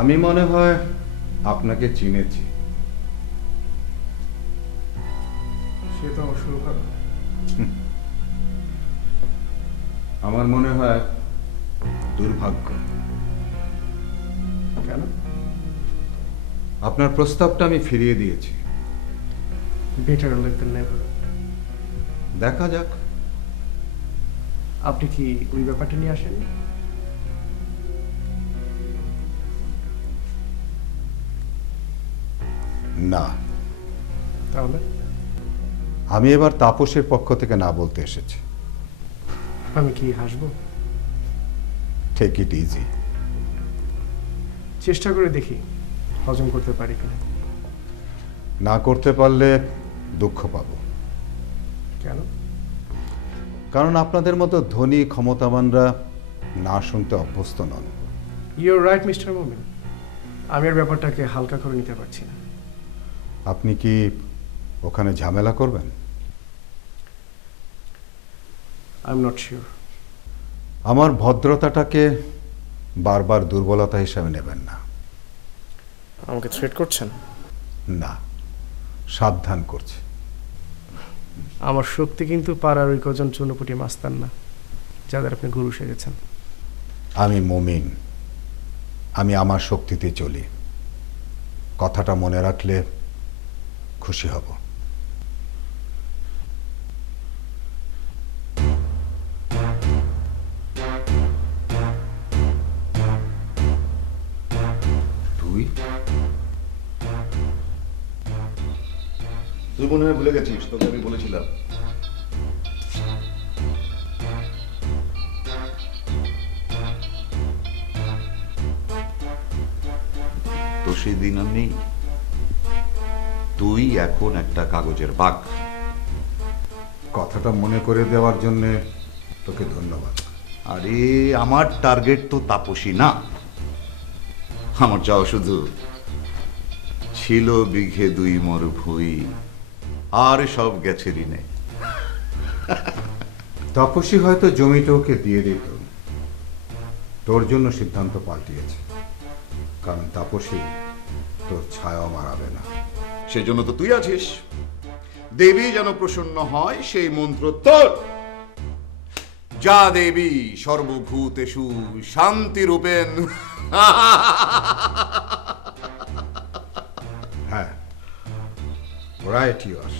আমি মনে হয় আপনাকে চিনেছি। সে তো অবশ্যই ভালো। আমার মনে হয় দুর্ভাগ্য। কেন? আপনার প্রস্তাবটা আমি ফিরিয়ে দিয়েছি। Better late than never. দেখা যাক। আপনি কি ওই ব্যাপারটা নিয়ে আসেননি? না, তাহলে আমি এবার তাপসের পক্ষ থেকে না বলতে এসেছি। আমি কি হাসবো? Take it easy. চেষ্টা করে দেখি হজম করতে পারি কিনা। না করতে পারলে দুঃখ পাবো। কেন? কারণ আপনাদের মতো ধনী ক্ষমতাবানরা না শুনতে অভ্যস্ত নন। ইউর রাইট মিস্টার মোমিন। আমি আর ব্যাপারটাকে হালকা করে নিতে পারছি না। আপনি কি ওখানে ঝামেলা করবেন? I am not sure. আমার ভদ্রতাটাকে বারবার দুর্বলতা হিসাবে নেবেন না। আমাকে থ্রেট করছেন? না, সাবধান করছি। আমার শক্তি কিন্তু পাড়ার ওই কজন চুনোপুটি মাস্তান না যাদের আপনি গুরু সেজেছেন। আমি মুমিন, আমি আমার শক্তিতে চলি। কথাটা মনে রাখলে খুশি হব। তুই তুই মনে হয় ভুলে গেছিস, তোকে আমি বলেছিলাম। তো সেই দিন আর নেই। তুই এখন একটা কাগজের বাঘ। কথাটা মনে করে দেওয়ার জন্যে তোকে ধন্যবাদ। আরে আমার টার্গেট তো তাপসী না। আমার চাও শুধু ছিল বিঘে 2 মরুভূমি, আর সব গেছে ঋণে। তাপসী হয়তো জমিটা ওকে দিয়ে দিত, তোর জন্য সিদ্ধান্ত পাল্টিয়েছে। কারণ তাপসী তোর ছায়া মারাবে না। সেজন্য তো তুই আছিস। দেবী যেন প্রসন্ন হয় সেই মন্ত্র তোর। যা দেবী সর্বভূতেষু শান্তি রূপেন। হ্যাঁ, রাইট ইয়ার্স।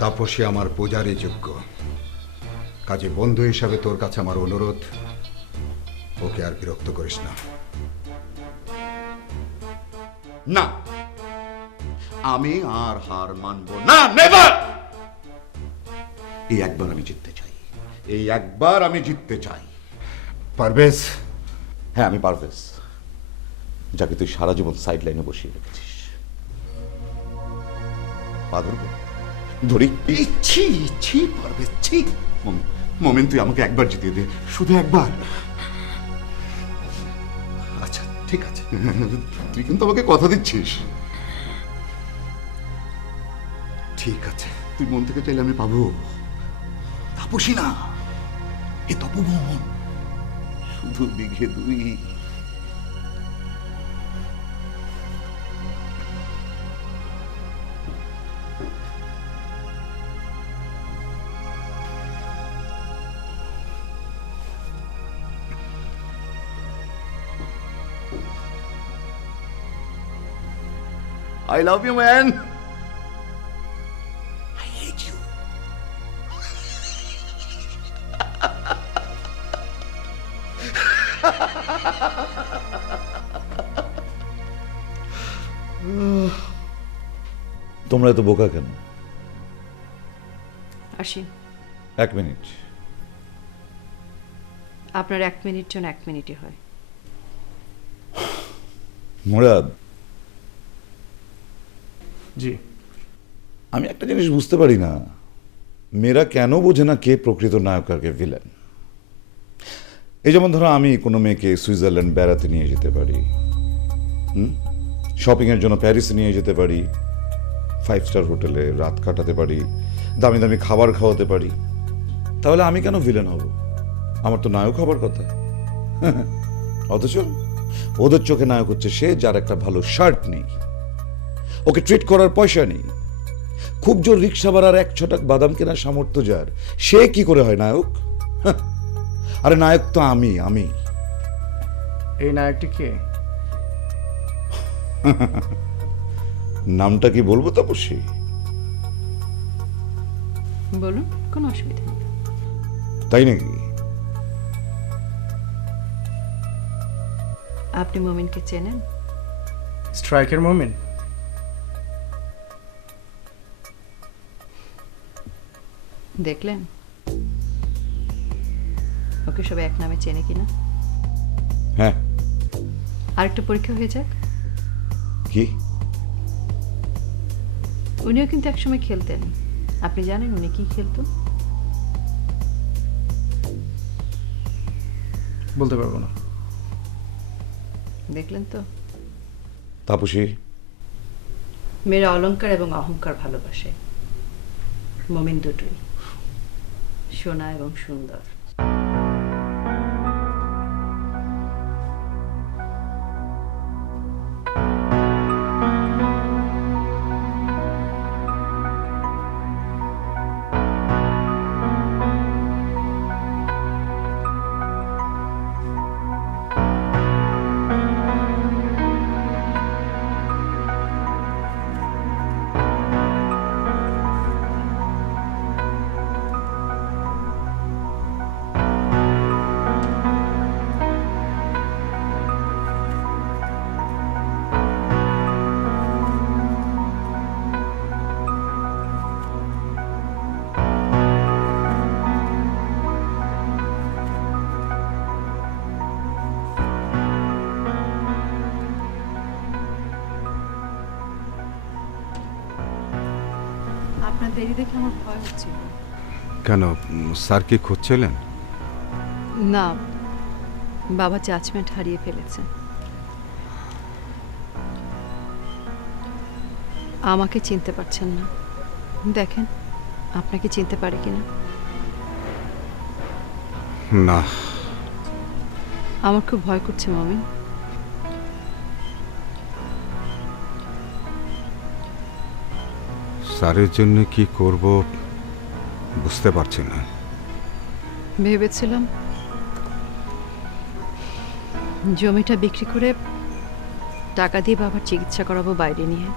তাপসী আমার পূজারই যোগ্য। কাজে বন্ধু হিসাবে তোর কাছে আমার অনুরোধ, ওকে আর বিরক্ত করিস না। না, আমি আর হার মানব না। নেভার। এই একবার আমি জিততে চাই, এই একবার আমি জিততে চাই। পারভেজ, হ্যাঁ, আমি পারভেজ, যাকে তুই সারা জীবন সাইড লাইনে বসিয়ে রেখেছিস। পা ধরবো? ধরি? ইচ্ছি ইচ্ছি পারভেজ, ছি। মোমেন, তুই আমাকে একবার জিতিয়ে দে, শুধু একবার। আচ্ছা ঠিক আছে। তুই কিন্তু আমাকে কথা দিচ্ছিস। ঠিক আছে। তুই মন থেকে চাইলে আমি পাবো। তাপসী না, এ তপবন। শুধু বিঘে 2। I love you, man. I hate you. তোমরা এত বোকা কেন? আসি। 1 মিনিট। আপনার 1 মিনিট যেন 1 মিনিটই হয়। মুরাদ, জি। আমি একটা জিনিস বুঝতে পারি না, মেয়েরা কেন বোঝে না কে প্রকৃত নায়ক আর কে ভিলেন। এই যেমন ধরো, আমি কোনো মেয়েকে সুইজারল্যান্ড বেড়াতে নিয়ে যেতে পারি, শপিং এর জন্য প্যারিসে নিয়ে যেতে পারি, 5 স্টার হোটেলে রাত কাটাতে পারি, দামি দামি খাবার খাওয়াতে পারি। তাহলে আমি কেন ভিলেন হব? আমার তো নায়ক হবার কথা। অথচ ওদের চোখে নায়ক হচ্ছে সে যার একটা ভালো শার্ট নেই, ওকে ট্রিট করার পয়সা নেই, খুব জোর রিক্সা ভাড়ার 1 ছটাক বাদাম কেনার সামর্থ্য যার, সে কি করে হয় নায়ক? হাহ। আরে নায়ক তো আমি। এই নায়কটি কে? নামটা কি বলবো তাপসী? বলুন, কোনো অসুবিধা নেই। তাই নাকি? আপনি মোমিনকে চেনেন? স্ট্রাইকের মোমেন? দেখলেন ওকে সবাই এক নামে চেনে কিনা। হ্যাঁ। আরেকটা পরীক্ষা হয়ে যাক। কি? উনিও কিন্তু একসময় খেলতেন। আপনি জানেন উনি কি খেলতো? বলতে পারবো না। দেখলেন তো, তাপসী, মেয়েরা অলংকার এবং অহংকার ভালোবাসে। মোমিন দুটোই, সোনা এবং সুন্দর। আপনার দেরি দেখে আমার ভয় হচ্ছিল। কেন, স্যার কি খুঁজছিলেন? না, বাবা জাজমেন্ট হারিয়ে ফেলেছে। আমাকে চিনতে পারছেন না। দেখেন আপনাকে চিনতে পারে কিনা। না। আমার খুব ভয় করছে মমিন। স্যারের জন্য কি করব বুঝতে পারছি না। ভেবেছিলাম জমিটা বিক্রি করে টাকা দিয়ে বাবার চিকিৎসা করাবো বাইরে নিয়ে,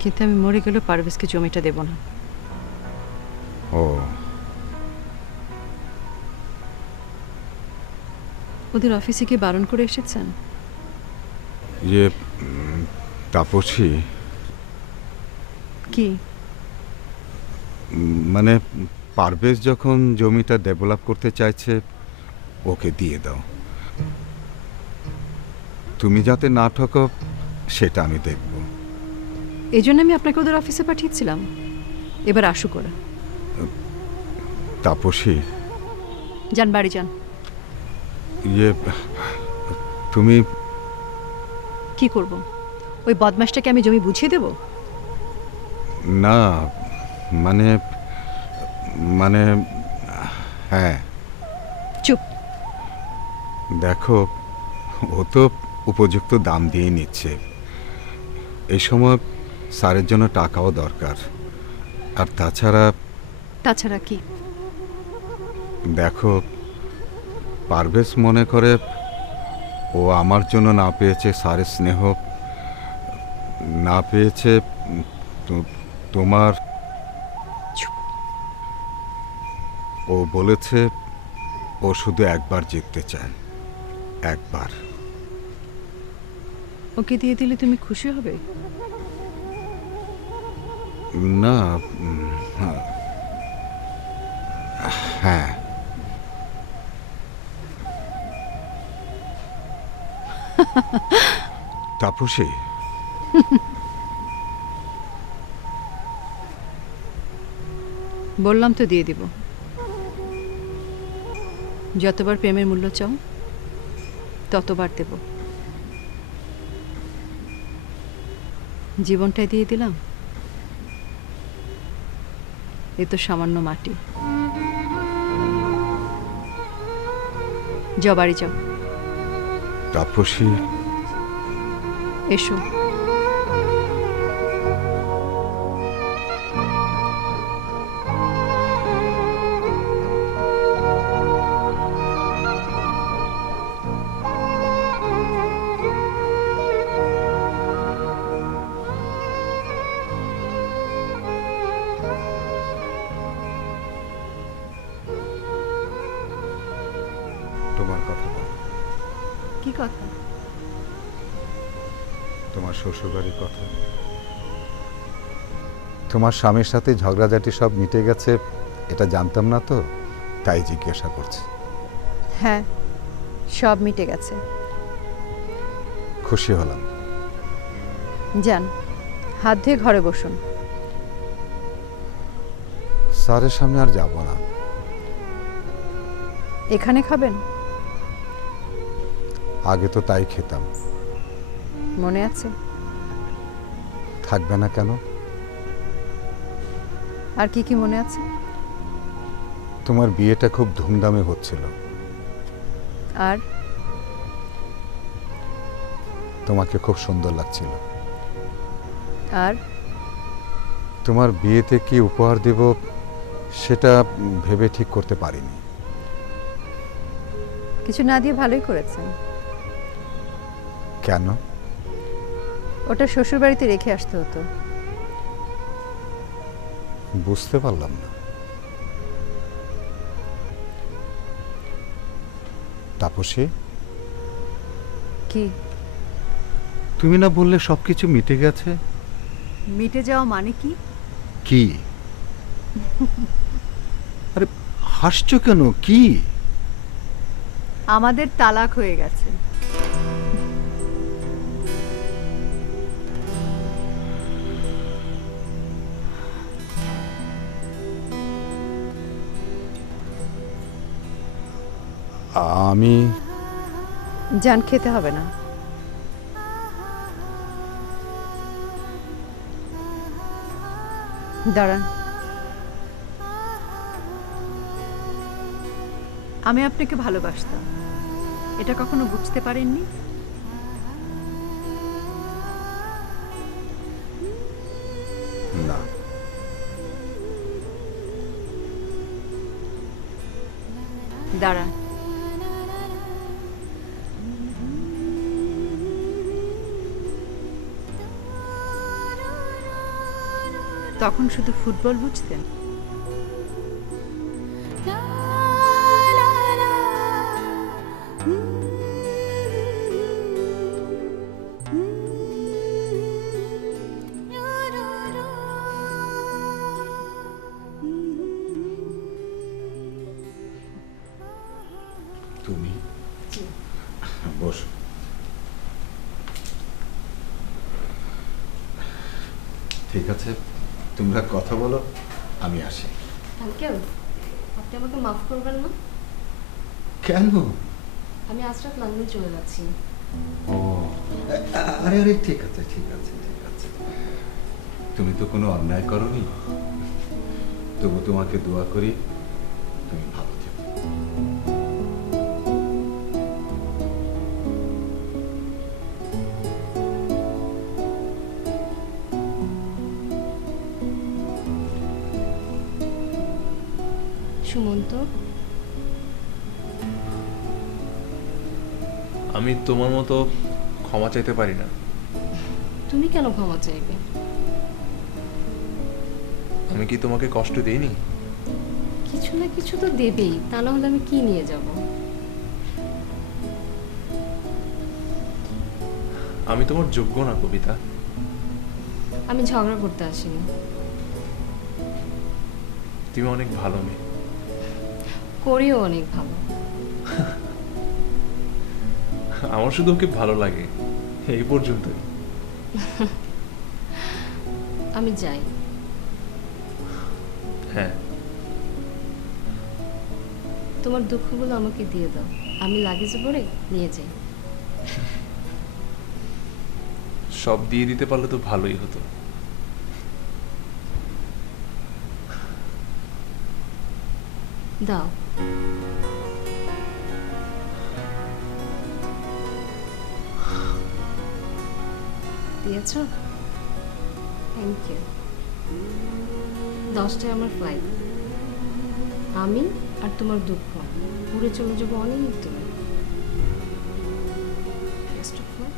কিন্তু আমি মরে গেলেও পারভেজকে জমিটা দেব না। ও, ওদের অফিসে কি বারণ করে এসেছেন? ইয়ে তাপসী, কি? মানে পারভেজ যখন জমিটা ডেভেলপ করতে চাইছে ওকে দিয়ে দাও। তুমি যাতে না ঠকো সেটা আমি দেখব। এই জন্য আমি আপনাকে ওদের অফিসে পাঠিয়েছিলাম। এবার আসুক ওরা। তাপসী, যান বাড়ি যান। ইয়ে তুমি কি করব? ওই বদমাসটাকে আমি জমি বুঝিয়ে দেব? না, মানে মানে হ্যাঁ, চুপ। দেখো ও তো উপযুক্ত দাম দিয়ে নিচ্ছে। এই সময় স্যারের জন্য টাকাও দরকার। আর তাছাড়া কি? দেখো, পারভেজ মনে করে ও আমার জন্য না পেয়েছে স্যারের স্নেহ, না পেয়েছে তোমার। চুপ। ও বলেছে ও শুধু একবার জিততে চায়, একবার। ওকে দিয়ে দিলে তুমি খুশি হবে? না, হ্যাঁ। তাপসী, বললাম তো দিয়ে দিব। যতবার প্রেমের মূল্য চাও ততবার দেব। জীবনটাই দিয়ে দিলাম, এ তো সামান্য মাটি। যাও বাড়ি যাও। তাপসী, এসো। তোমার কথা বলো। কি কথা? তোমার শ্বশুরবাড়ির কথা। তোমার স্বামীর সাথে ঝগড়াঝাটি সব মিটে গেছে, এটা জানতাম না তো, তাই জিজ্ঞাসা করছি। হ্যাঁ, সব মিটে গেছে। খুশি হলাম। যান, হাত ধুয়ে ঘরে বসুন। স্যারের সামনে আর যাব না। এখানে খাবেন? আগে তো তাই খেতাম। মনে আছে? থাকবে না কেন? আর কি কি মনে আছে? তোমার বিয়েটা খুব ধুমধামে হচ্ছিল। আর তোমাকে খুব সুন্দর লাগছিল। আর তোমার বিয়েতে কি উপহার দেব সেটা ভেবে ঠিক করতে পারিনি। কিছু না দিয়ে ভালোই করেছেন। কেন? ওটা শ্বশুরবাড়িতে রেখে আসতে হতো। বুঝতে পারলাম না। তাপসী, কি তুমি না বললে সবকিছু মিটে গেছে? মিটে যাওয়া মানে কি? কি? আরে হাসছো কেন? কি? আমাদের তালাক হয়ে গেছে। আমি জান, খেতে হবে না। দাঁড়ান, আমি আপনাকে ভালোবাসতাম, এটা কখনো বুঝতে পারেননি? না। দাঁড়ান, তখন শুধু ফুটবল বুঝতেন। তুমি বসো। ঠিক আছে, তোমরা কথা বলো, আমি আসি। আঙ্কেল, আপনি আমাকে মাফ করবেন না? কেন? আমি আজ রাত লন্ডন চলে যাচ্ছি। ও, আরে আরে, ঠিক আছে ঠিক আছে ঠিক আছে। তুমি তো কোনো অন্যায় করনি, তবু তোমাকে দোয়া করি তুমি ভালো থেকো। সুমন্ত, আমি তোমার মতো ক্ষমা চাইতে পারি না। তুমি কেন ক্ষমা চাইবে? আমি কি তোমাকে কষ্ট দেইনি? কিছু না কিছু তো দেবেই, তা না হলে আমি কি নিয়ে যাব? আমি তোমার যোগ্য না কবিতা। আমি ঝগড়া করতে আসিনি। তুমি অনেক ভালো মেয়ে। করিও অনেক ভালো। আমার শুধু ওকে ভালো লাগে, এই পর্যন্তই। আমি যাই। হ্যাঁ, তোমার দুঃখগুলো আমাকে দিয়ে দাও, আমি লাগেজে ভরে নিয়ে যাই। সব দিয়ে দিতে পারলে তো ভালোই হতো। দাও। দিয়েছ, থ্যাংক ইউ। 10টায় আমার ফ্লাইট। আমি আর তোমার দুঃখ উড়ে চলে যাবো অনেক দূরে। Best of luck.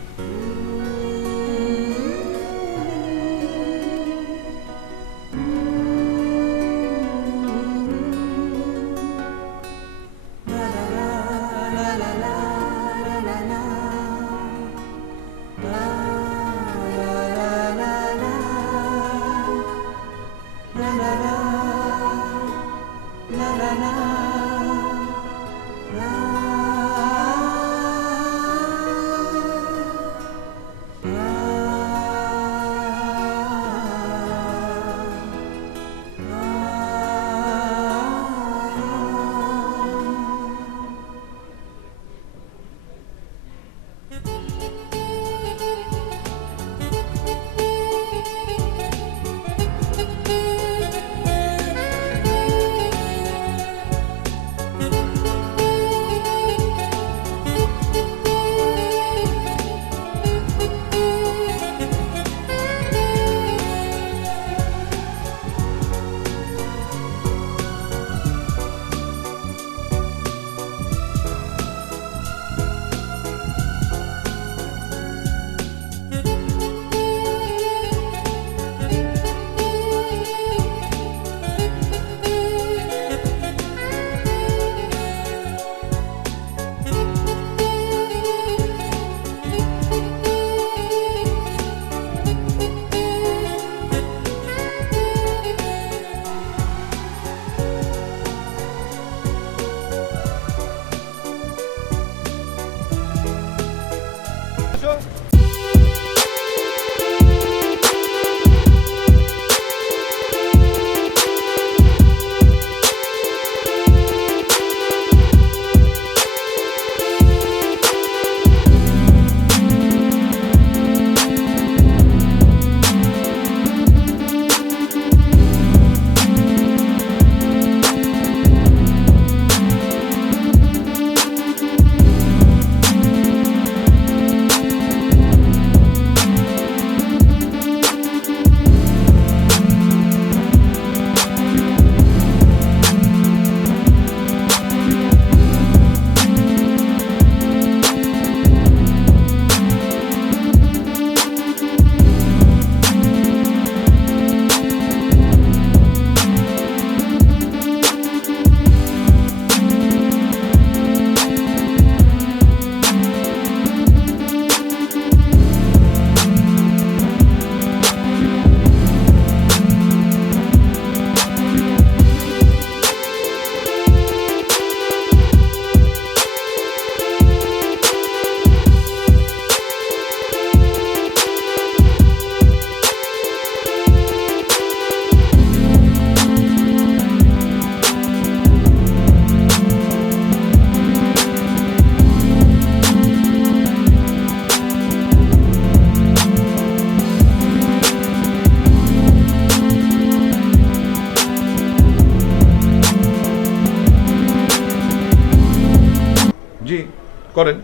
করেন।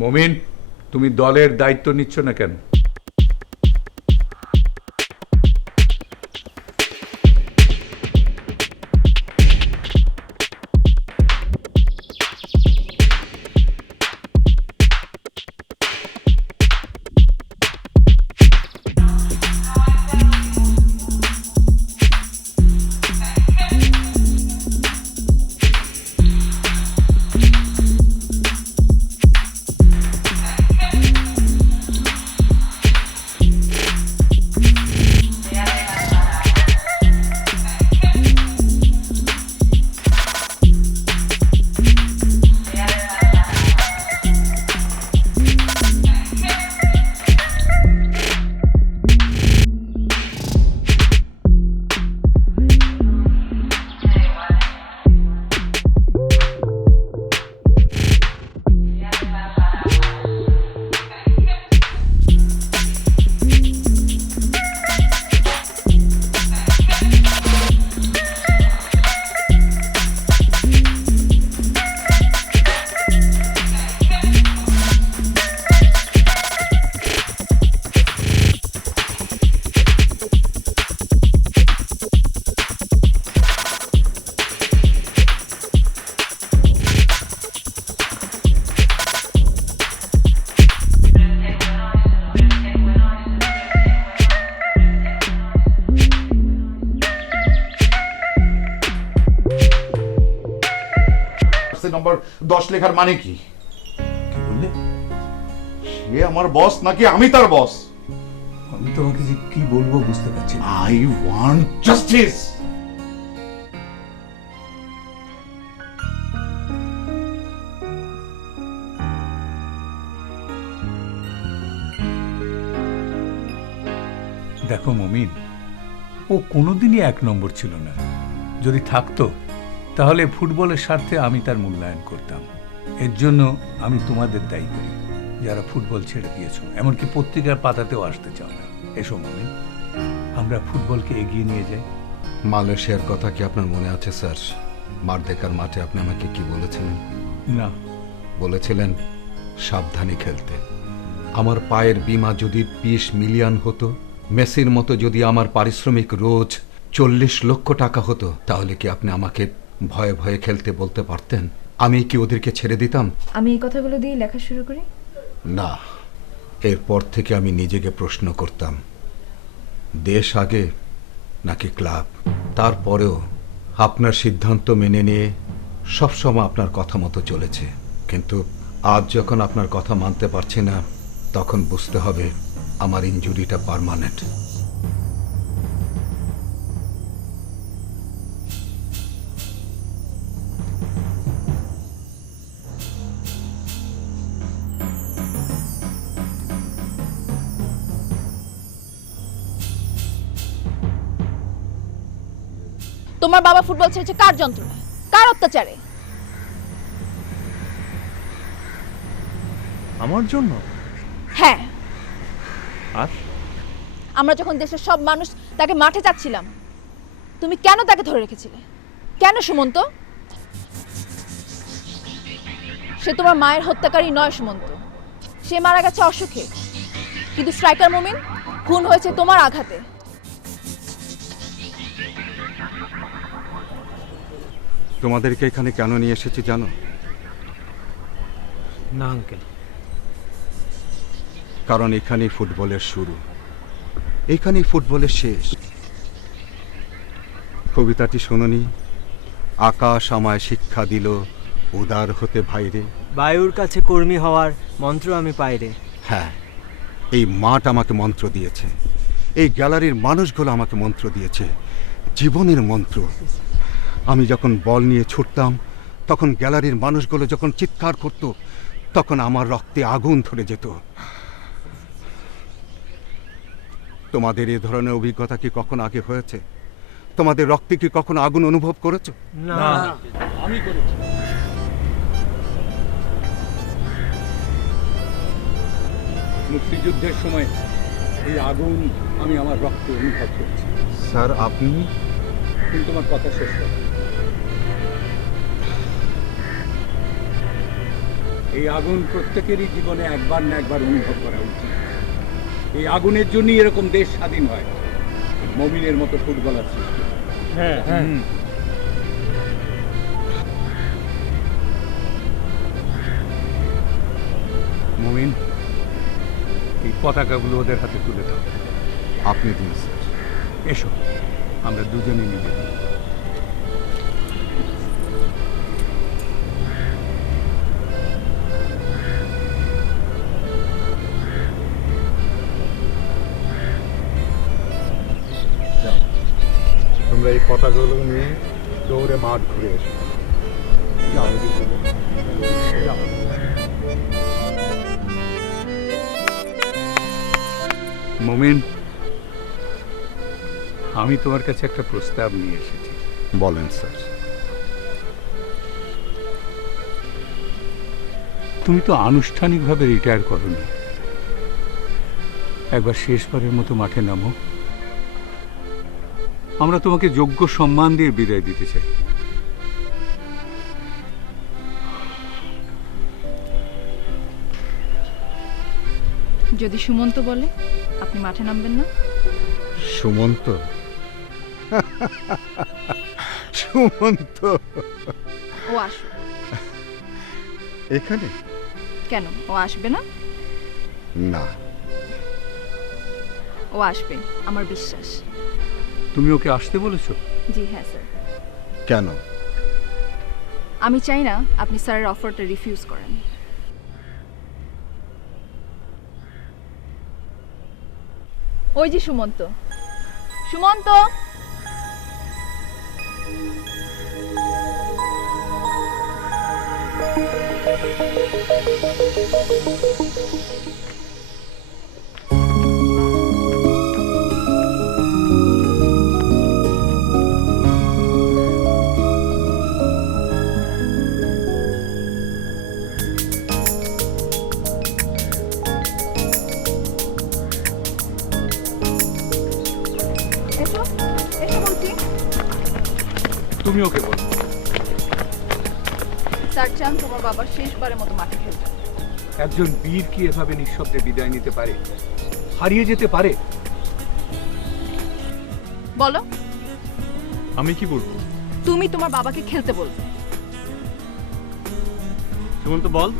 মমিন, তুমি দলের দায়িত্ব নিচ্ছ না কেন? জার্সি নম্বর 10 লেখার মানে কি? কি বললে? সে আমার বস নাকি আমি তার বস? আমি তোমাকে যে কি বলবো বুঝতে পারছি না। I want justice. দেখো মমিন, ও কোনোদিনই 1 নম্বর ছিল না। যদি থাকতো তাহলে ফুটবলের স্বার্থে আমি তার মূল্যায়ন করতাম। এর জন্য আমি তোমাদের দায়ী করি, যারা ফুটবল ছেড়ে দিয়েছো, এমনকি পত্রিকার পাতাতেও আসতে চাও না। এসো মমিন, আমরা ফুটবলকে এগিয়ে নিয়ে যাই। মালয়েশিয়ার কথা কি আপনার মনে আছে স্যার? মারদেকার মাঠে আপনি আমাকে কি বলেছিলেন? না, বলেছিলেন সাবধানে খেলতে। আমার পায়ের বীমা যদি 20 মিলিয়ন হতো, মেসির মতো যদি আমার পারিশ্রমিক রোজ 40 লক্ষ টাকা হতো, তাহলে কি আপনি আমাকে ভয়ে ভয়ে খেলতে বলতে পারতেন? আমি কি ওদেরকে ছেড়ে দিতাম? আমি এই কথাগুলো দিয়ে লেখা শুরু করি? না, এরপর থেকে আমি নিজেকে প্রশ্ন করতাম, দেশ আগে নাকি ক্লাব? তারপরেও আপনার সিদ্ধান্ত মেনে নিয়ে সবসময় আপনার কথা মতো চলেছে। কিন্তু আজ যখন আপনার কথা মানতে পারছি না, তখন বুঝতে হবে আমার ইনজুরিটা পার্মানেন্ট। তোমার বাবা ফুটবল ছেড়েছে কার যন্ত্রণায়, কার অত্যাচারে? আমার জন্য? হ্যাঁ, আর আমরা যখন দেশের সব মানুষ তাকে মাঠে চাচ্ছিলাম, তুমি কেন তাকে ধরে রেখেছিলে? কেন সুমন্ত? সে তোমার মায়ের হত্যাকারী নয় সুমন্ত, সে মারা গেছে অসুখে। কিন্তু স্ট্রাইকার মুমিন খুন হয়েছে তোমার আঘাতে। তোমাদেরকে এখানে কেন নিয়ে এসেছি জানো? না আঙ্কেল। কারণ এখানেই ফুটবলের শুরু, এখানেই ফুটবলের শেষ। কবিতাটি শোনোনি? আকাশ আমায় শিক্ষা দিল উদার হতে ভাইরে, বায়ুর কাছে কর্মী হওয়ার মন্ত্র আমি পাই রে। হ্যাঁ, এই মাঠ আমাকে মন্ত্র দিয়েছে, এই গ্যালারির মানুষগুলো আমাকে মন্ত্র দিয়েছে, জীবনের মন্ত্র। আমি যখন বল নিয়ে ছুটতাম, তখন গ্যালারির মানুষগুলো যখন চিৎকার করত, তখন আমার রক্তে আগুন ধরে যেত। তোমাদের এ ধরনের অভিজ্ঞতা কি কখনো আগে হয়েছে? তোমাদের রক্তে কি কখনো আগুন অনুভব করেছো? না, আমি করেছি। মুক্তিযুদ্ধের সময় এই আগুন আমি আমার রক্তে অনুভব করেছি। স্যার আপনি? কিন্তু তোমার কথা শেষ করো। এই আগুন প্রত্যেকেরই জীবনে একবার না একবার অনুভব করা উচিত। এই আগুনের জন্যই এরকম দেশ স্বাধীন হয়, মমিনের মতো ফুটবলার সৃষ্টি। হ্যাঁ হ্যাঁ। মমিন, এই পতাকাগুলো ওদের হাতে তুলে দাও। আপনি দিন স্যার। এসো, আমরা দুজনে মিলে দিই। তোমরা এই পতাকাগুলো নিয়ে দৌড়ে মাঠ ঘুরে এসো। মমিন, আমি তোমার কাছে একটা প্রস্তাব নিয়ে এসেছি। বলেন স্যার। তুমি তো আনুষ্ঠানিকভাবে রিটায়ার করোনি, একবার শেষবারের মতো মাঠে নামো। আমরা তোমাকে যোগ্য সম্মান দিয়ে বিদায় দিতে চাই। যদি সুমন্ত বলে আপনি মাঠে নামবেন না? সুমন্ত? সুমন্ত ও আসুক। এখানে? কেন ও আসবে না? না। ও আসবে, আমার বিশ্বাস। তুমি ওকে আসতে বলেছো? জি হ্যাঁ স্যার। কেন? আমি চাই না আপনি স্যারের অফারটা রিফিউজ করেন। ওই যে সুমন্ত, সুমন্ত, এসো এসো বলছি। তুমি ওকে বল। স্যার চান তোমার বাবার শেষবারের মতো মাঠে খেলতে। একজন বীর কি এভাবে নিঃশব্দে বিদায় নিতে পারে, হারিয়ে যেতে পারে? বলো, আমি কি বলবো? তুমি তোমার বাবাকে খেলতে বলবে। সুমন্ত বল।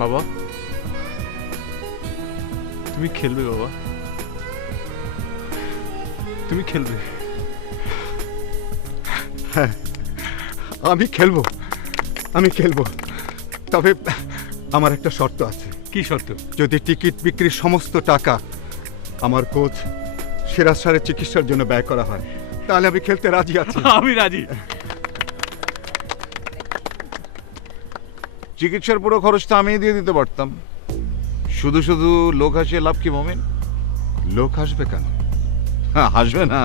বাবা, তুমি খেলবে বাবা, তুমি খেলবে। হ্যাঁ, আমি খেলবো, আমি খেলবো, তবে আমার একটা শর্ত আছে। কি শর্ত? যদি টিকিট বিক্রির সমস্ত টাকা আমার কোচ সিরাজ স্যারের চিকিৎসার জন্য ব্যয় করা হয়, তাহলে আমি খেলতে রাজি আছি। আমি রাজি। চিকিৎসার পুরো খরচটা আমি দিয়ে দিতে পারতাম। শুধু শুধু লোক হাসিয়ে লাভ কি মোমেন? লোক হাসবে কেন? হ্যাঁ, হাসবে না?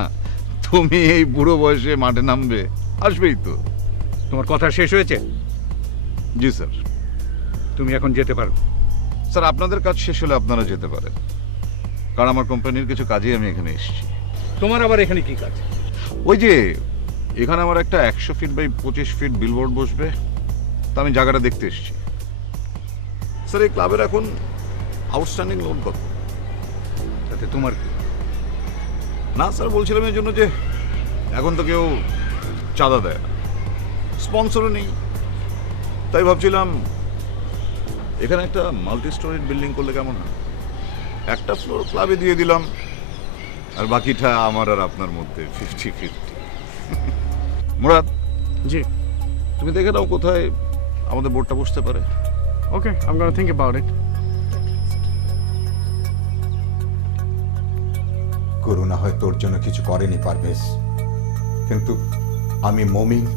তুমি এই বুড়ো বয়সে মাঠে নামবে, আসবেই তো। তোমার কথা শেষ হয়েছে? জি স্যার। তুমি এখন যেতে পারো। স্যার, আপনাদের কাজ শেষ হলে আপনারা যেতে পারেন, কারণ আমার কোম্পানির কিছু কাজেই আমি এখানে এসেছি। তোমার আবার এখানে কি কাজ? ওই যে এখানে আমার একটা 100 ফিট বাই 25 ফিট বিলবোর্ড বসবে, তা আমি জায়গাটা দেখতে এসেছি। স্যার, এই ক্লাবের এখন আউটস্ট্যান্ডিং লোন কত? তাতে তোমার কি? না স্যার, বলছিলাম এই জন্য যে এখন তো কেউ চাঁদা দেয় না, স্পন্সরও নেই, তাই ভাবছিলাম এখানে একটা মাল্টি স্টোরিড বিল্ডিং করলে কেমন হয়? একটা ফ্লোর ক্লাবে দিয়ে দিলাম, আর বাকিটা আমার আর আপনার মধ্যে 50-50। মুরাদ, জি, তুমি দেখে নাও কোথায় আমাদের বোর্ডটা বসতে পারে। Okay, I am gonna think about it. করুণা হয় তোর জন্য কিছু করেনি পারভেজ, কিন্তু আমি মমিন।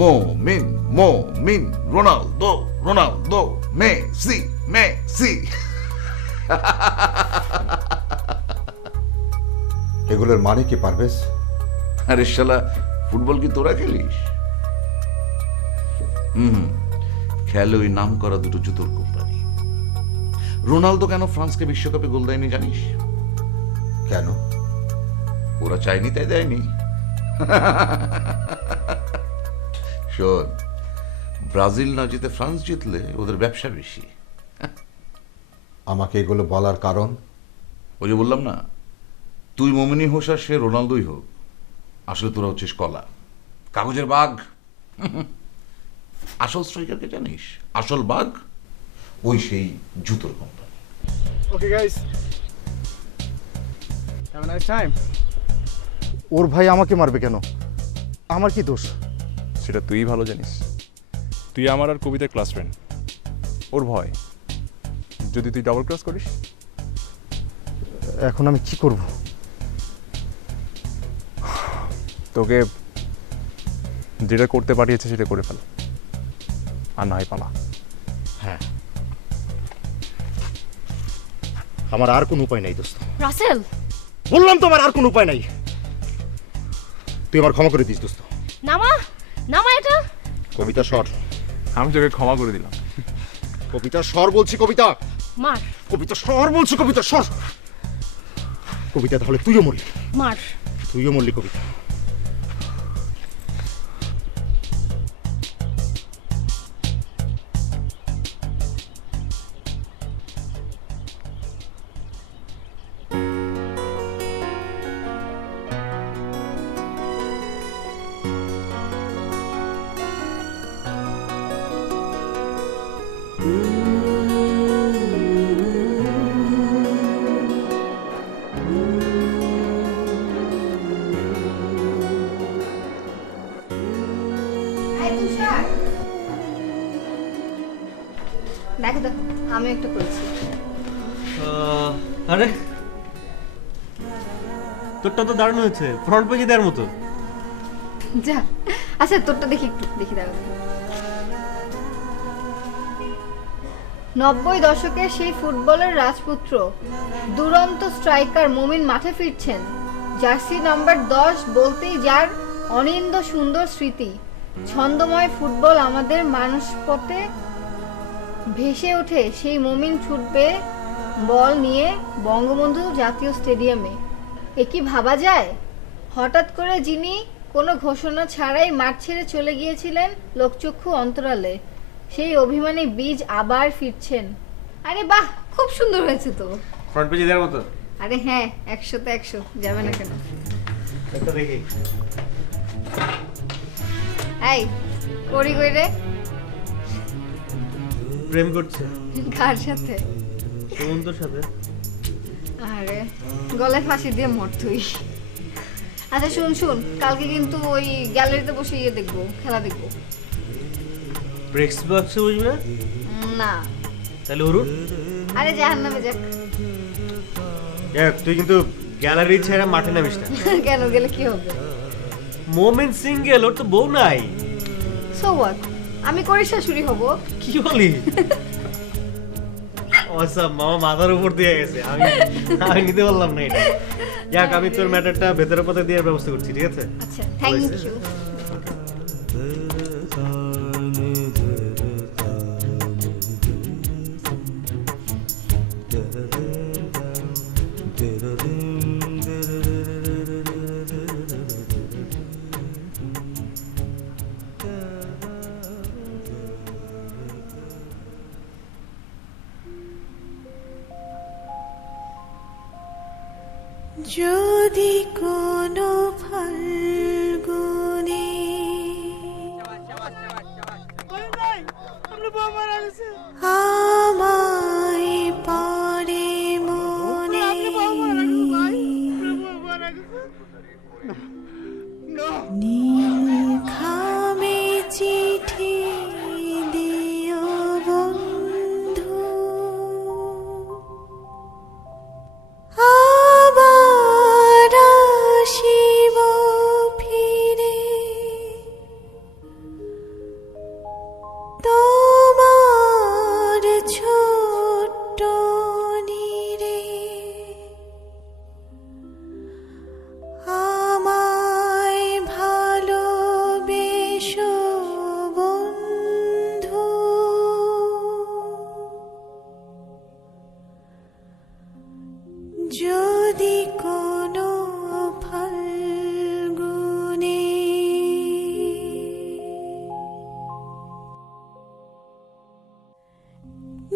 মোমিন, মোমিন, রোনালদো, রোনালদো, মেসি, মেসি। এগুলোর মানে কি পারভেজ? আরে শালা, ফুটবল কি তোরা খেলিস? খেলে ওই নাম করা দুটো জুতোর কোম্পানি। রোনালদো কেন ফ্রান্সকে বিশ্বকাপে গোল দেয়নি জানিস? কেন? ওরা চায়নি তাই দেয়নি। শোন, ব্রাজিল না জিতে ফ্রান্স জিতলে ওদের ব্যবসা বেশি। আমাকে এগুলো বলার কারণ? ওই যে বললাম না, তুই মোমিনি হোস আর সে রোনালদোই হোক, আসলে তোরা হচ্ছিস কলা, কাগজের বাঘ। আসল স্ট্রাইকারকে জানিস? আসল বাঘ ওই সেই জুতোর company. Okay guys, have a nice time. ওর ভাই আমাকে মারবে কেন? আমার কি দোষ? সেটা তুই ভালো জানিস। তুই আমার আর কবিতার ক্লাস ফ্রেন্ড। ওর ভয় যদি তুই ডাবল ক্রস করিস। এখন আমি কি করব? তোকে যেটা করতে পাঠিয়েছে সেটা করে ফেল, আর না হয় পালা। হ্যাঁ, আমার আর কোনো উপায় নাই দোস্ত। রাসেল, বললাম তো আমার আর কোনো উপায় নাই। তুই আমার ক্ষমা করে দিস দোস্ত। নামা নামা এটা। কবিতা সর। আমি তোকে ক্ষমা করে দিলাম। কবিতা সর বলছি, কবিতা। মার। কবিতা সর বলছি, কবিতা সর। কবিতা, তাহলে তুইও মরলি। মার। তুইও মরলি কবিতা। দেখো দেখো আমি একটা করেছি। আরে তোরটা তো দারুণ হয়েছে, ফ্রন্ট পেজে দেওয়ার মতো। যা, আচ্ছা তোরটা দেখি একটু দেখি দাও। 90 দশকের সেই ফুটবলের রাজপুত্র দুরন্ত স্ট্রাইকার মুমিন মাঠে ফিরছেন। জার্সি নাম্বার 10 বলতেই যার অনিন্দ সুন্দর স্মৃতি। ছন্দময় ফুটবল আমাদের মানসপটে ভেসে ওঠে। সেই মুমিন ছুটবে বল নিয়ে বঙ্গবন্ধু জাতীয় স্টেডিয়ামে। এ কি ভাবা যায়? হঠাৎ করে যিনি কোনো ঘোষণা ছাড়াই মাঠ ছেড়ে চলে গিয়েছিলেন লোকচক্ষু অন্তরালে, সেই অভিমানী বীজ আবার ফিরছেন। আরে বাহ, খুব সুন্দর হয়েছে তো। ফ্রন্ট পেজে দেওয়ার মতো। আরে হ্যাঁ, 100তে 100, যাবে না কেন? একটা দেখি। এই করি কই রে? প্রেম করছে। কার সাথে? সুমন্তর সাথে। আরে গলায় ফাঁসি দিয়ে মর তুই। আচ্ছা শুন শুন, কালকে কিন্তু ওই গ্যালারিতে বসে ইয়ে দেখবো, খেলা দেখবো। প্রেস বক্সে বুঝবি না? না। তাহলে অরুণ? আরে জাহান্নামে যাক। তুই কিন্তু গ্যালারি ছেড়ে মাঠে নামিস না। কেন, গেলে কি হবে? মোমেন্ট সিঙ্গেল, ওর তো বউ নাই। সো হোয়াট, আমি করে শাশুড়ি হব। কি বলি? অসব মামা মাথার উপর দিয়ে গেছে, আমি নিতে পারলাম না এটা। যাক, আমি তোর ম্যাটারটা ভেতরের পথে দেওয়ার ব্যবস্থা করছি, ঠিক আছে? আচ্ছা, থ্যাংক ইউ। যদি কোনো ফাল্গুনে আমায় পড়ে মনে, নীল খামে চিঠি দিও বন্ধু, আবার আসিব ফিরে তোমার ছোট্ট নীরে, আমায় ভালোবেসো বন্ধু, যদি কোনো ফাল্গুনে।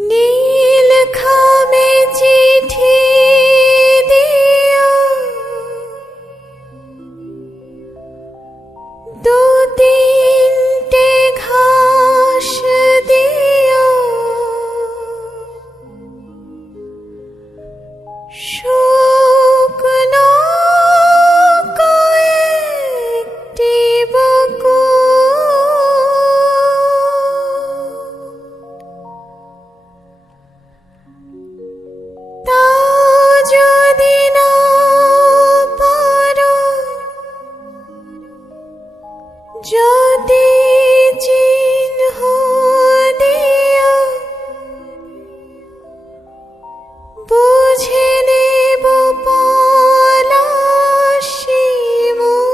নীল খামে চিঠি দিও, দু তিনটে ঘাস দিও, শুকনো কয়েকটি বকুল, তা যদি না পারো, যদি চিহ্ন দিও, বুঝে নেব পলাশি মন,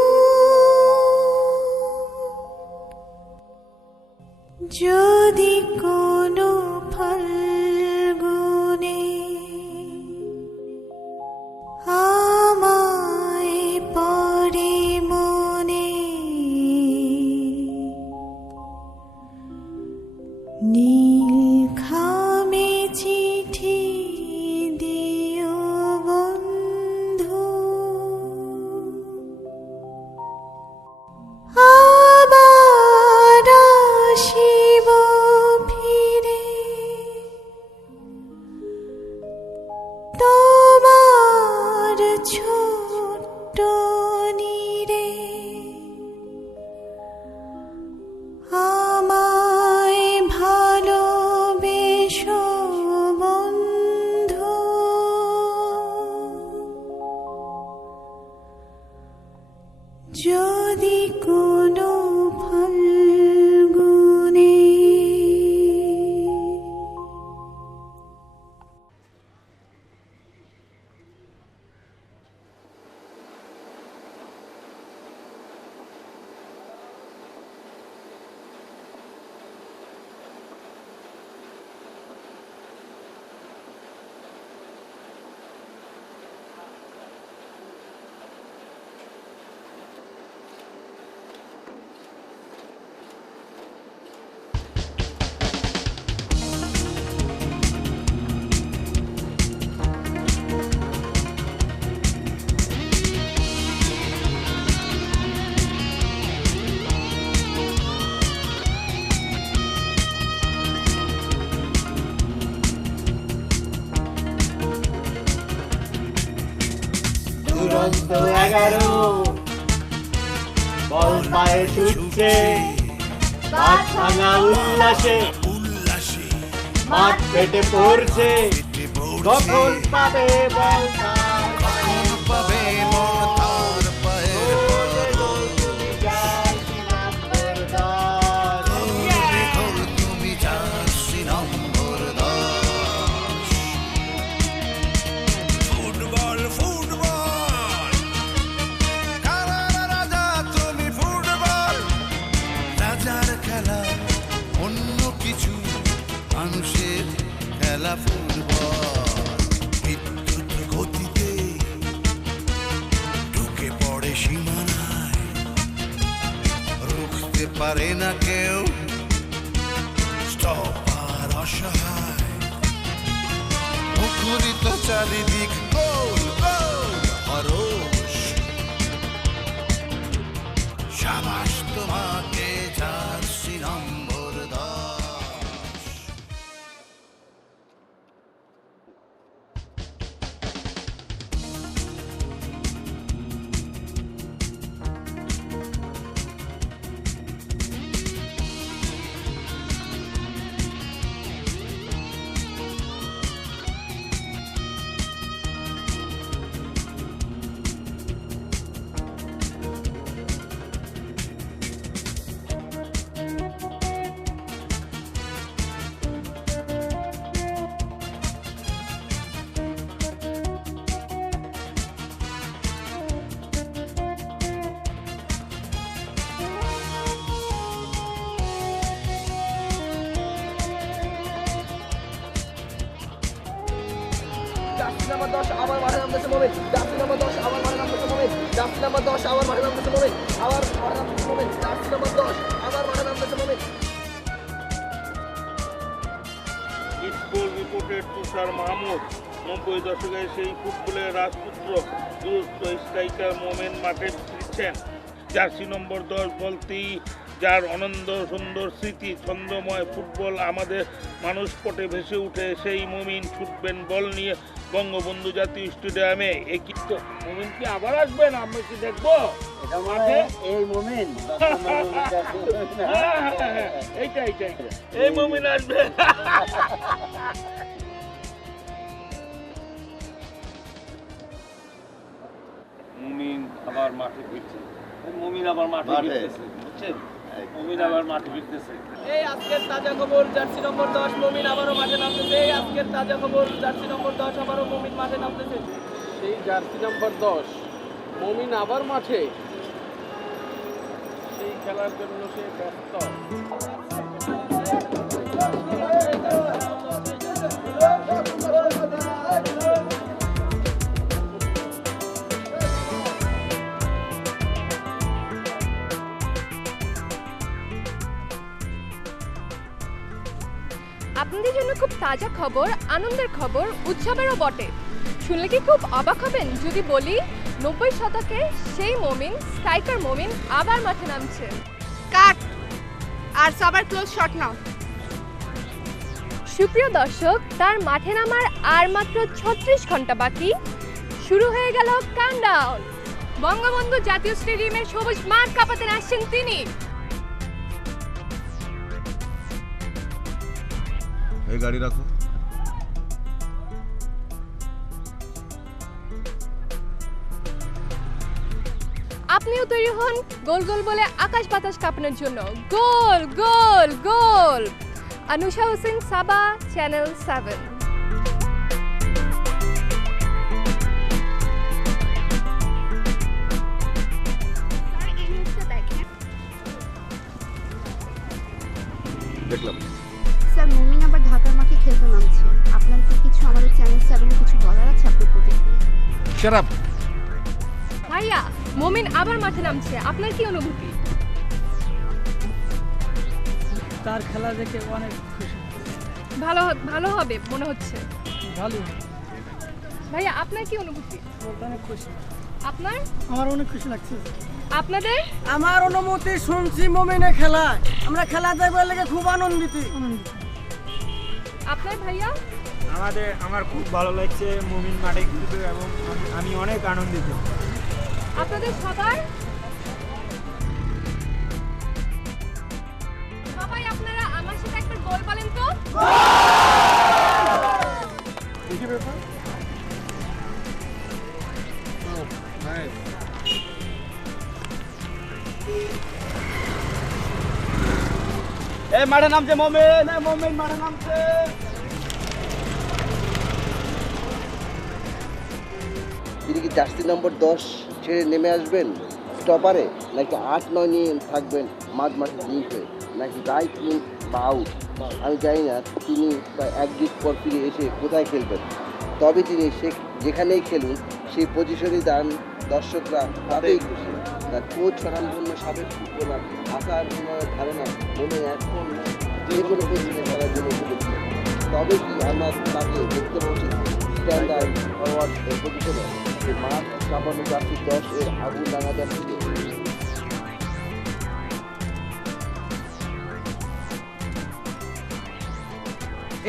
যদি কোনো ফাল্গুনে আমায় পড়ে মনে, যদি কোনো ফাল্গুনে দুরন্ত 11 বল পায়ে ছুটছে বাদ ভাঙা উল্লাসে মাঠ পেটে পড়ছে কখন পাবে বল মানুষের খেলা ফুটবল বিদ্যুৎ গতিতে ঢুকে পড়ে সীমানায় রুখতে পারে না কেউ স্টপার অসহায় মুখরিত চারিদিক গোল গোল হরস সাবাস তোমাকে জার্সি নম্বর 10 নাম্বার 10 আবার মাঠে নামতেছে মোমিন। জার্সি নাম্বার 10 আবার মাঠে নামতেছে মোমিন। জার্সি নাম্বার 10 আবার মাঠে নামতেছে মোমিন। আবার মাঠে নামতেছে মোমিন। জার্সি নাম্বার 10 আবার মাঠে নামতেছে মোমিন। স্কুল রিপোর্টের তুষার মাহমুদ 90 দশকের সেই ফুটবলের রাজপুত্র দুরন্ত স্ট্রাইকার মোমেন মাঠে ফিরছেন। জার্সি নম্বর 10 বলতেই যার অনন্ত সুন্দর স্মৃতি ছন্দময় ফুটবল আমাদের মানুষ পটে ভেসে উঠে সেই মুমিন ছুটবেন বল নিয়ে বঙ্গবন্ধু জাতীয় স্টেডিয়ামে। একই তো মুমিন কি আবার আসবেন? আমরা কি দেখবো এই মুমিন? এইটাই এই মুমিন আসবে। মুমিন আবার মাঠে ফিরছে। মুমিন আবার মাঠে ফিরতেছে, বুঝছেন? মুমিন আবার মাঠে ফিরতেছে। এই আজকের তাজা খবর, জার্সি নম্বর 10 মুমিন আবারও মাঠে নামতেছে। এই আজকের তাজা খবর, জার্সি নম্বর 10 আবারও মুমিন মাঠে নামতেছে। সেই জার্সি নম্বর 10 মুমিন আবার মাঠে, সেই খেলার জন্য সে ব্যস্ত। আপনাদের জন্য খুব তাজা খবর, আনন্দের খবর, উৎসবেরও বটে। শুনলে কি খুব অবাক হবেন যদি বলি 90 শতকে সেই মুমিন, স্ট্রাইকার মুমিন আবার মাঠে নামছে। কাট আর সবার ক্লোজ শট নাও। সুপ্রিয় দর্শক, তার মাঠে নামার আর মাত্র 36 ঘন্টা বাকি। শুরু হয়ে গেল কাউন্টডাউন। বঙ্গবন্ধু জাতীয় স্টেডিয়ামের সবুজ মাঠ কাঁপাতে আসছেন তিনি। এই গাড়ি রাখো। আপনিও তৈরি হন গোল গোল বলে আকাশ বাতাস কাঁপানোর জন্য। গোল গোল গোল। অনুষা হোসেন সাবা, চ্যানেল 7। দেখলাম। স্যার, মুমিন আবার ঢাকার মাঠে খেলতে নামছে। আপনার কি কিছু আমাদের চ্যানেল 7 কিছু বলার আছে আপনার প্রতিক্রিয়া? Shut up. ভাইয়া, মুমিন আবার মাঠে নামছে, আপনার কি অনুভূতি? তার খেলা দেখে অনেক খুশি। ভালো হবে মনে হচ্ছে। ভালো। ভাইয়া, আপনার কি অনুভূতি? অনেক খুশি। আপনার? আমার অনেক খুশি লাগছে। আপনাদের? আমার অনুমতি শুনছি মুমিনের খেলা, আমরা খেলা দেখবার লাগে খুব আনন্দিত। আপনার ভাইয়া? আমার খুব ভালো লাগছে মুমিন মাঠে খেলতে এবং আমি অনেক আনন্দিত। আপনাদের সবার? সবাই আপনারা আমার সাথে একবার গোল বলেন তো। কি ব্যাপার? নাইস। এই মাঠে নামছে মুমিন মাঠে নামছে। তিনি কি জার্সি নম্বর 10 ছেড়ে নেমে আসবেন স্টপারে, নাকি 8-9 নিয়ে থাকবেন মাঝ মাঠে লিঙ্ক হয়ে, নাকি রাইট লিঙ্ক বা আউট? আমি জানি না তিনি এক দিক পর ফিরে এসে কোথায় খেলবেন। তবে তিনি যেখানেই খেলুন সেই পজিশনেই দান দর্শকরা তাতেই খুশি। তার কোচ স্বনামধন্য সাবেক ফুটবলার আসার ধারণা মনে এখন যে কোনো পজিশনে খেলার জন্য উপযুক্ত। তবে কি আমরা তাকে দেখতে পাচ্ছি স্ট্যান্ডার্ড ফরওয়ার্ড পজিশনে মাঠ কাঁপানো জার্সি 10 এর আগুন লাগাতে থেকে?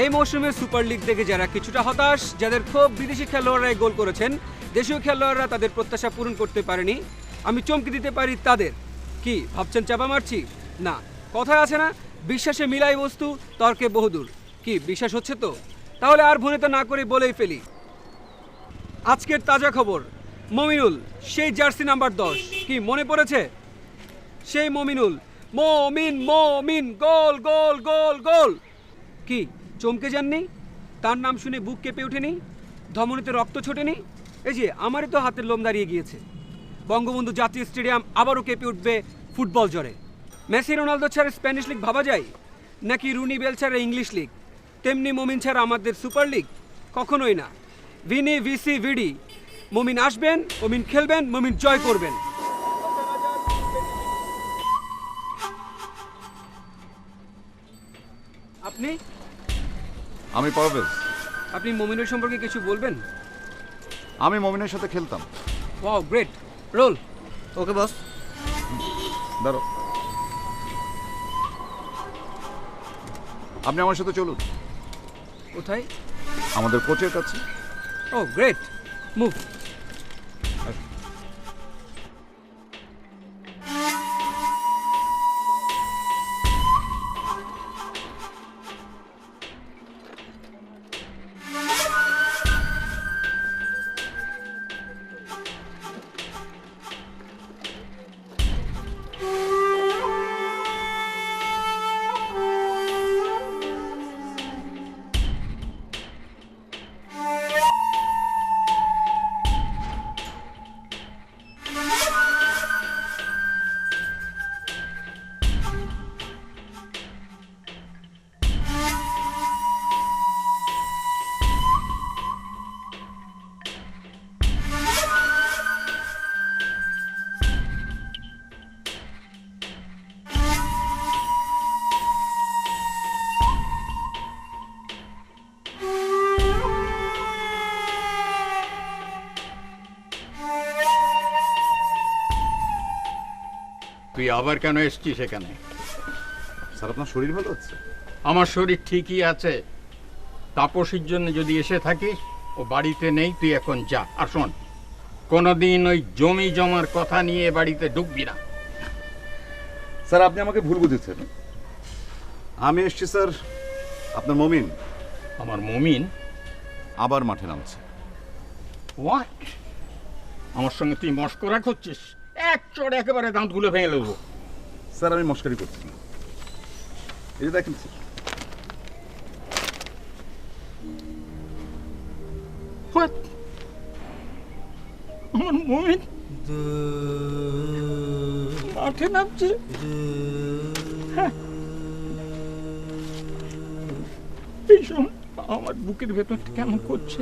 এই মৌসুমে সুপার লিগ থেকে যারা কিছুটা হতাশ, যাদের খুব বিদেশি খেলোয়াড়রাই গোল করেছেন, দেশীয় খেলোয়াড়রা তাদের প্রত্যাশা পূরণ করতে পারেনি, আমি চমকে দিতে পারি তাদের। কি ভাবছেন চাপা মারছি? না, কথায় আছে না, বিশ্বাসে মিলাই বস্তু, তর্কে বহুদূর। কি বিশ্বাস হচ্ছে তো? তাহলে আর ভনিতা না করে বলেই ফেলি। আজকের তাজা খবর, মমিনুল সেই জার্সি নাম্বার 10, কি মনে পড়েছে? সেই মমিনুল, মমিন গোল গোল গোল গোল। কি চমকে যাননি? তার নাম শুনে বুক কেঁপে ওঠেনি? ধমনীতে রক্ত ছোটেনি? এই যে আমারই তো হাতের লোম দাঁড়িয়ে গিয়েছে। বঙ্গবন্ধু জাতীয় স্টেডিয়াম আবারও কেঁপে উঠবে ফুটবল জ্বরে। মেসি রোনালদো ছাড়া স্প্যানিশ লিগ ভাবা যায়, নাকি রুনি বেল ছাড়া ইংলিশ লিগ? তেমনি মমিন ছাড়া আমাদের সুপার লিগ কখনোই না। ভিনি ভিসি ভিডি, মমিন আসবেন, মমিন খেলবেন, মমিন জয় করবেন। আপনি? আমি পারভেজ। আপনি মমিনের সম্পর্কে কিছু বলবেন? আমি মমিনের সাথে খেলতাম। Wow, great. রোল। ওকে বস। দাঁড়ো, আপনি আমার সাথে চলুন। কোথায়? আমাদের কোচের কাছে। ও গ্রেট, মুভ। তুই আবার কেন এসছিস এখানে? স্যার, আপনার শরীর ভালো আছে? আমার শরীর ঠিকই আছে। তাপসীর জন্য যদি এসে থাকিস, ও বাড়িতে নেই, তুই এখন যা। আর শোন, কোনোদিন ওই জমি জমার কথা নিয়ে বাড়িতে ঢুকবি না। স্যার, আপনি আমাকে ভুল বুঝেছেন। আমি এসছি স্যার, আপনার মমিন। আমার মমিন আবার মাঠে নামছে। হোয়াট? আমার সঙ্গে তুই মস্করা করছিস? এক চড়ে একেবারে দাঁতগুলো ভেঙে নেবো। স্যার আমি মস্কারি করছি না, এই যে দেখেন স্যার। আমার মমিন মাঠে নামছে। এই সময় আমার বুকের ভেতরটা কেমন করছে।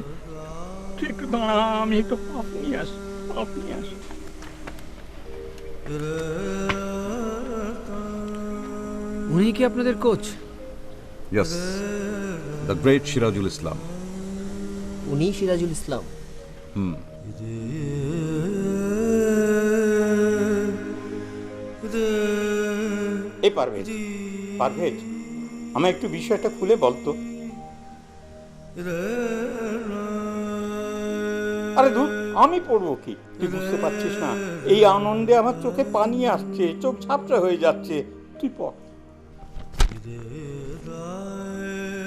ঠিক দাঁড়া, আমি একটু পাপ নিয়ে আসি, পাপ নিয়ে আসি। উনি কি আপনাদের coach? Yes, the great Sirajul Islam. উনি সিরাজুল ইসলাম? হুম। এই পারভেজ, পারভেজ আমার একটু বিষয়টা খুলে বলতো। আরে ধুর, আমি পড়বো কি? তুই বুঝতে পারছিস না? এই আনন্দে আমার চোখে পানি আসছে, চোখ ঝাপসা হয়ে যাচ্ছে। তুই পড়।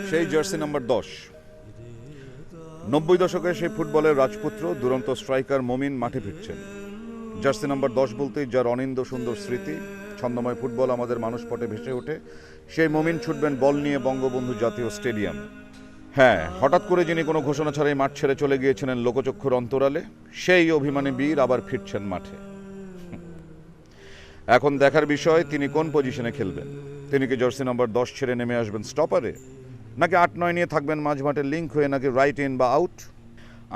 সেই জার্সি নাম্বার 10, 90 দশকের সেই ফুটবলের রাজপুত্র দুরন্ত স্ট্রাইকার মমিন মাঠে ফিরছেন। জার্সি নাম্বার 10 বলতেই যার অনিন্দ সুন্দর স্মৃতি, ছন্দময় ফুটবল আমাদের মানুষপটে ভেসে ওঠে, সেই মমিন ছুটবেন বল নিয়ে বঙ্গবন্ধু জাতীয় স্টেডিয়াম। হ্যাঁ, হঠাৎ করে যিনি কোনো ঘোষণা ছাড়াই মাঠ ছেড়ে চলে গিয়েছিলেন লোকচক্ষুর অন্তরালে, সেই অভিমানী বীর আবার ফিরছেন মাঠে। এখন দেখার বিষয় তিনি কোন পজিশনে খেলবেন। তিনি কি জার্সি নাম্বার 10 ছেড়ে নেমে আসবেন স্টপারে, নাকি 8-9 নিয়ে থাকবেন মাঝমাঠে লিঙ্ক হয়ে, নাকি রাইট ইন বা আউট।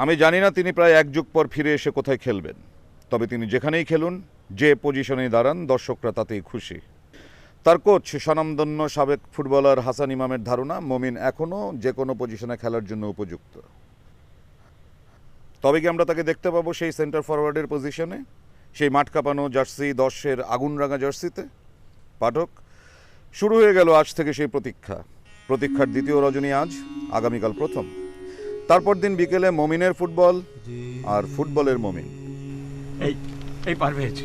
আমি জানি না তিনি প্রায় এক যুগ পর ফিরে এসে কোথায় খেলবেন, তবে তিনি যেখানেই খেলুন, যে পজিশনেই দাঁড়ান, দর্শকরা তাতেই খুশি। তার কোচ স্বনামধন্য সাবেক ফুটবলার হাসান ইমামের ধারণা মমিন এখনও যে কোনো পজিশনে খেলার জন্য উপযুক্ত। তবে কি আমরা তাকে দেখতে পাবো সেই সেন্টার ফরওয়ার্ডের পজিশনে, সেই মাঠ কাঁপানো জার্সি 10-এর আগুন রাঙা জার্সিতে? পাঠক, শুরু হয়ে গেল আজ থেকে সেই প্রতীক্ষার দ্বিতীয় রজনী আজ, আগামীকাল প্রথম। তারপর দিন বিকেলে মমিনের ফুটবল আর ফুটবলের মমিন। এই পারভেজ,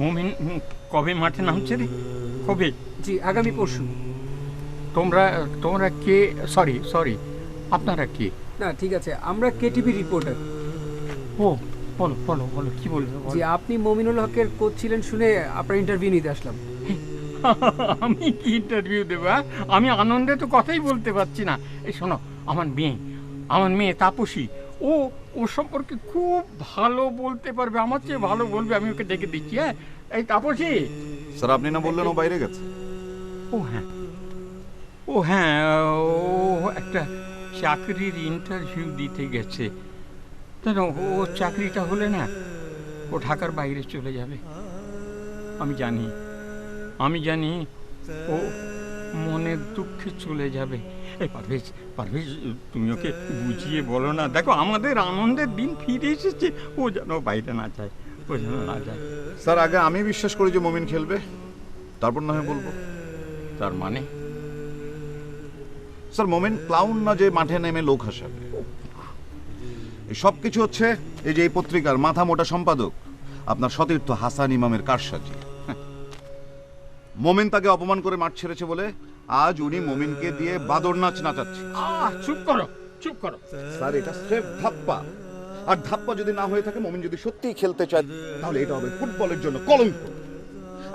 মমিন কবে মাঠে নামছে রে? কবে? জি, আগামী পরশু। তোমরা কে? সরি, আপনারা কে? না ঠিক আছে, আমরা কেটিভি রিপোর্টার। ও বলো কি বলবো? জি, আপনি মমিনুল হকের কোচ ছিলেন শুনে আপনার ইন্টারভিউ নিতে আসলাম। আমি কি ইন্টারভিউ দেবো? আমি আনন্দে তো কথাই বলতে পারছি না। এই শোনো, আমার মেয়ে তাপসী, ও সম্পর্কে খুব ভালো বলতে পারবে, আমার চেয়ে ভালো বলবে। আমি ওকে ডেকে দিচ্ছি। হ্যাঁ, এই তাপসী। স্যার আপনি না বললেন ও বাইরে গেছে? ও হ্যাঁ, ও একটা চাকরির ইন্টারভিউ দিতে গেছে। ও চাকরিটা হলে না, ও ঢাকার বাইরে চলে যাবে। আমি জানি ও মনের দুঃখে চলে যাবে। এই পারভেজ তুমি ওকে বুঝিয়ে বলো না। দেখো, আমাদের আনন্দের দিন ফিরে এসেছে, ও যেন বাইরে না যায়, স্যার আগে আমি বিশ্বাস করি যে মমিন খেলবে, তারপর না হয় বলবো। তার মানে? স্যার মমিন ক্লাউন না যে মাঠে নেমে লোক হাসাবে। এই সব কিছু হচ্ছে এই যে এই পত্রিকার মাথা মোটা সম্পাদক আপনার সতীর্থ হাসান ইমামের কারসাজি। মমিন তাকে অপমান করে মাঠ ছেড়েছে বলে আজ উনি মমিনকে দিয়ে বাদর নাচ নাচাচ্ছে। চুপ করো। স্যার এটা স্রেফ ধাপ্পা, আর ধাপ্পা যদি না হয়ে থাকে, মমিন যদি সত্যিই খেলতে চায়, তাহলে এটা হবে ফুটবলের জন্য কলঙ্ক।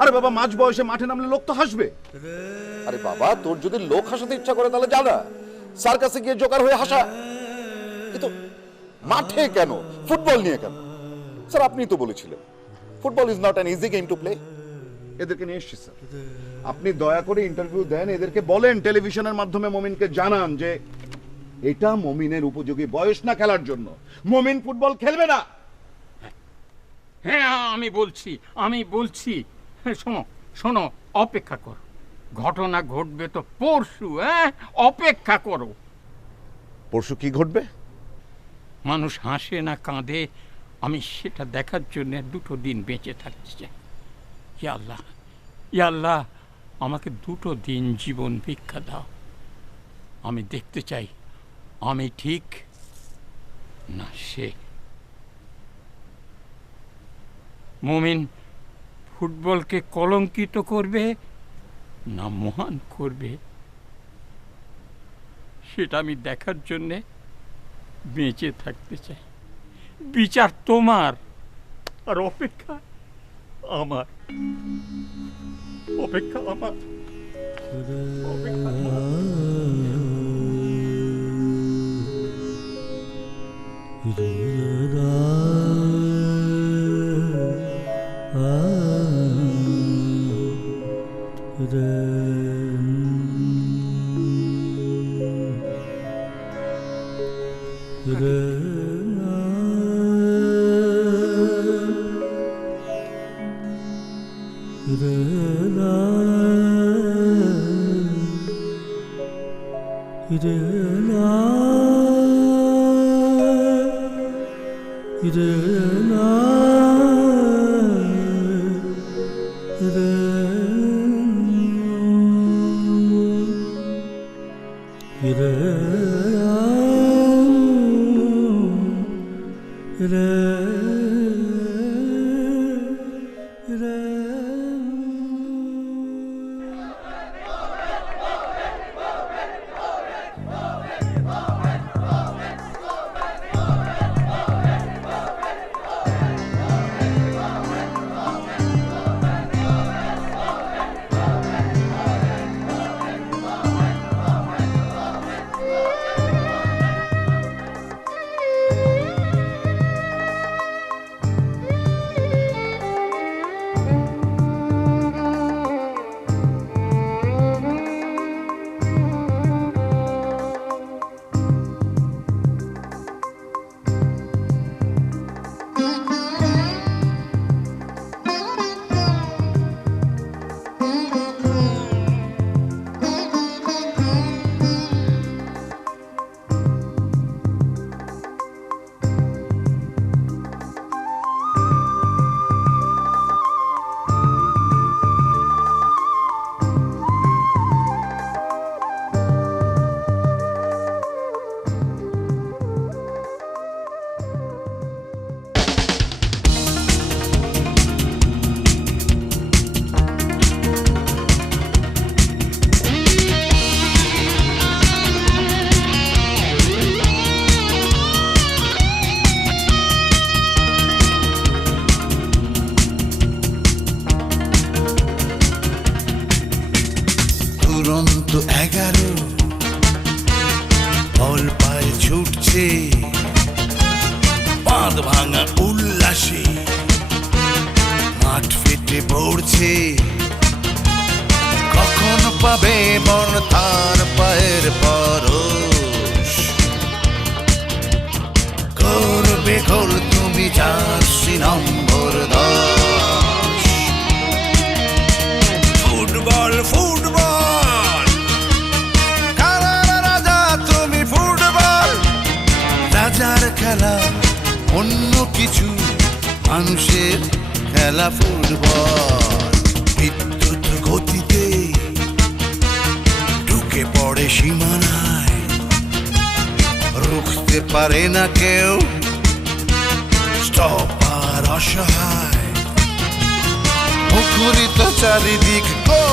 আরে বাবা, মাঝ বয়সে মাঠে নামলে লোক তো হাসবে। আরে বাবা, তোর যদি লোক হাসাতে ইচ্ছা করে তাহলে যা না, স্যার কাছে গিয়ে জোকার হয়ে হাসা। কিন্তু মাঠে কেন, ফুটবল নিয়ে কেন? স্যার আপনি তো বলেছিলেন football is not an easy game to play. এদেরকে নিয়ে এসছি স্যার, আপনি দয়া করে ইন্টারভিউ দেন, এদেরকে বলেন, টেলিভিশনের মাধ্যমে মমিনকে জানান যে এটা মমিনের উপযোগী বয়স না খেলার জন্য। মমিন ফুটবল খেলবে না। হ্যাঁ, আমি বলছি। শোনো, অপেক্ষা করো, ঘটনা ঘটবে তো পরশু। হ্যাঁ, অপেক্ষা করো। পরশু কি ঘটবে? মানুষ হাসে না কাঁদে, আমি সেটা দেখার জন্য 2 দিন বেঁচে থাকতে চাই। ইয়া আল্লাহ, আমাকে 2 দিন জীবন ভিক্ষা দাও। আমি দেখতে চাই আমি ঠিক না সে। মুমিন ফুটবলকে কলঙ্কিত করবে না মহান করবে, সেটা আমি দেখার জন্যে বেঁচে থাকতে চাই। বিচার তোমার, আর অপেক্ষা আমার, অপেক্ষা আমার, অপেক্ষা আমার। দুরন্ত 11 বল পায়ে ছুটছে, বাঁধ ভাঙা উল্লাসে মাঠ ফেটে পড়ছে। কখন পাবে মন তার পায়ের পরশ, করবে গোল তুমি জার্সি নম্বর 10। ফুটবল ফুটবল খেলার রাজা তুমি, ফুটবল রাজার খেলা অন্য কিছু, মানুষের খেলা ফুটবল। বিদ্যুৎ গতিতে ঢুকে পড়ে সীমানায়, রুখতে পারে না কেউ, স্টপার অসহায়। মুখরিত চারিদিক গোল